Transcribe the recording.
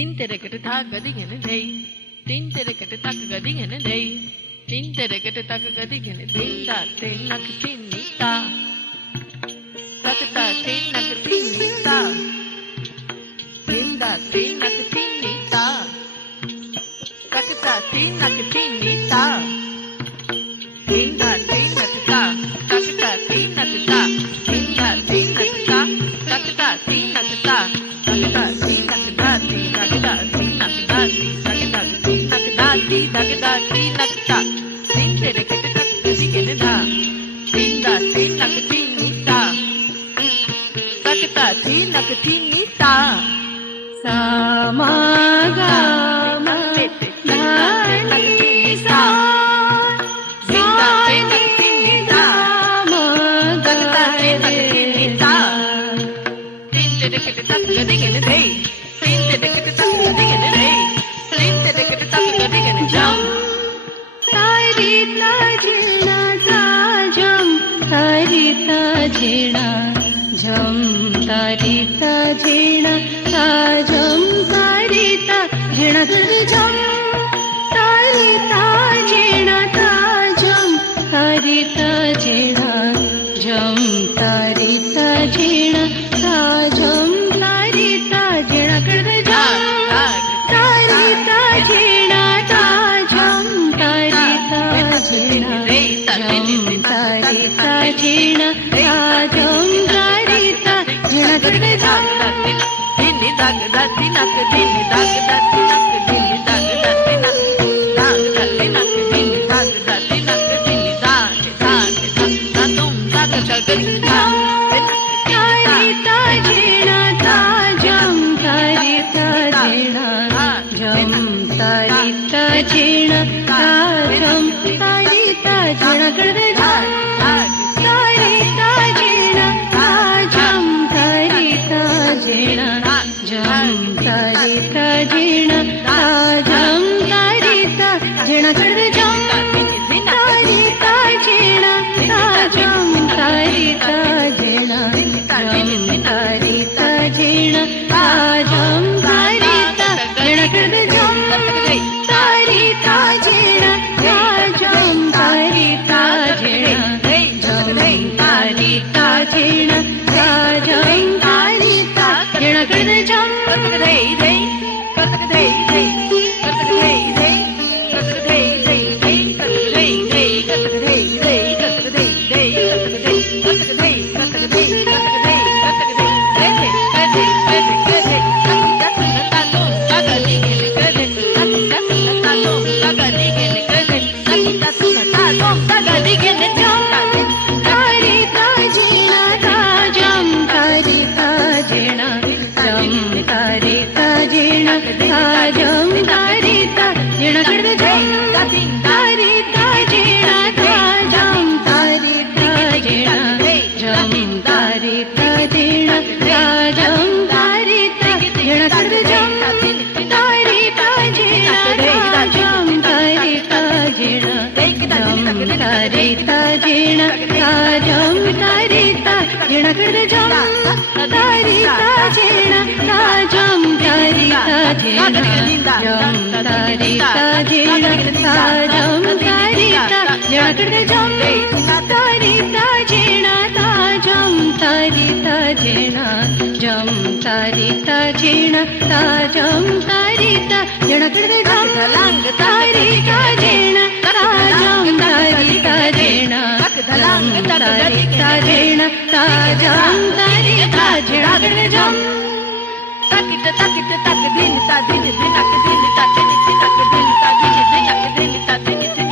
tin tere kete tha gadi gene dei tin tere kete tak gadi gene dei tin tere kete tak gadi gene dei da te nak tin ni ta tak ta tin nak tin ni ta tin da tin nak tin ni ta tak ta tin nak tin ni ta tin da tin nak ta tak ta tin nak ta tin da tin nak ta tak ta tin nak ta tak ta tin nak ta tin nak ta tin nak ta tin tak ta tin nak ta tin tak ta tin nak ta tin tere kete tak gadi gene da tin da tin nak tin ni ta tak ta tin nak tin ni ta sa ma ga ma na ni sa tin da tin nak tin ni ta ma tak ta tin nak tin ni ta tin tere kete tak gadi gene dei tin tere kete tak gadi gene dei tin tere kete tak gadi gene jam तारी ता झिणा ता जम तारी ता झिणा जम तारी ता झिणा ता जम तारी ता झिणा तारी जम तारी ता झिणा ता जम तारी ता झिणा जम तारी ता झिणा ता जम तारी ता झिणा कर दे जम तारी ता झिणा ता जम तारी ता झिणा जम तारी ता झिणा ता जम तारी ता झिणा कर दे जम tin ni dag da tin nak tin ni dag da tin nak tin ni dag da tin nak dag da tin nak tin ni dag da tin nak tin ni da da tum dag cha gadi da तारी ता झिणा ता जम तारी ता झिणा जम तारी ता झिणा ता जम तारी ता झिणा कर दे जम तारी ता झिणा ता जम तारी ता झिणा जम तारी ता झिणा ता जम तारी ता झिणा कर दे जम तारी ता झिणा ता जम तारी ता झिणा जम तारी ता झिणा ता जम तारी ता झिणा कर दे जम तारी ता झिणा ता जम तारी ता झिणा जम तारी ता झिणा ता जम तारी ता झिणा कर दे जम तारी ता झिणा ता जम तारी ता झिणा जम तारी ता झिणा ता जम तारी ता झिणा कर दे जम तारी ता झिणा ता जम तारी ता झिणा जम तारी ता झिणा ता जम तारी ता झिणा कर दे जम तारी ता झिणा ता जम तारी ता झिणा जम तारी ता झिणा ता जम तारी ता झिणा कर दे जम तारी ता झिणा ता जम तारी ता झिणा जम तारी ता झिणा ता जम तारी ता झिणा कर दे जम तारी ता झिणा ता जम तारी ता झिणा जम तारी ता झिणा ता जम तारी ता झिणा कर दे जम तारी ता झिणा ता जम तारी ता झिणा जम तारी ता झिणा ता जम तारी ता झिणा कर दे जम takit tak din ta din din nak din ta din din nak din ta din din nak din ta din din